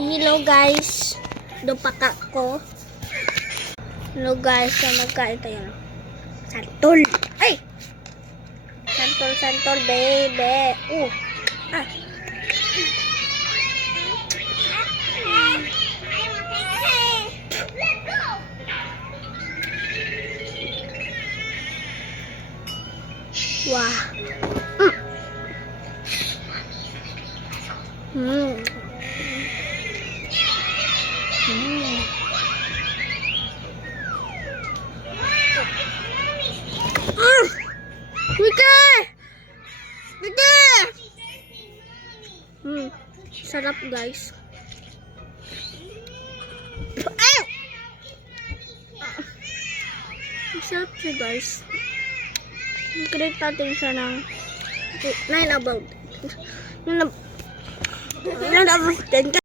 Hello guys, dupakat ko. Hello guys, so magkain tayo ng santol. Ay! Santol, baby. Ah. Wah. Sarap guys. Sarap siya guys. I-create natin siya ng 9 about 10.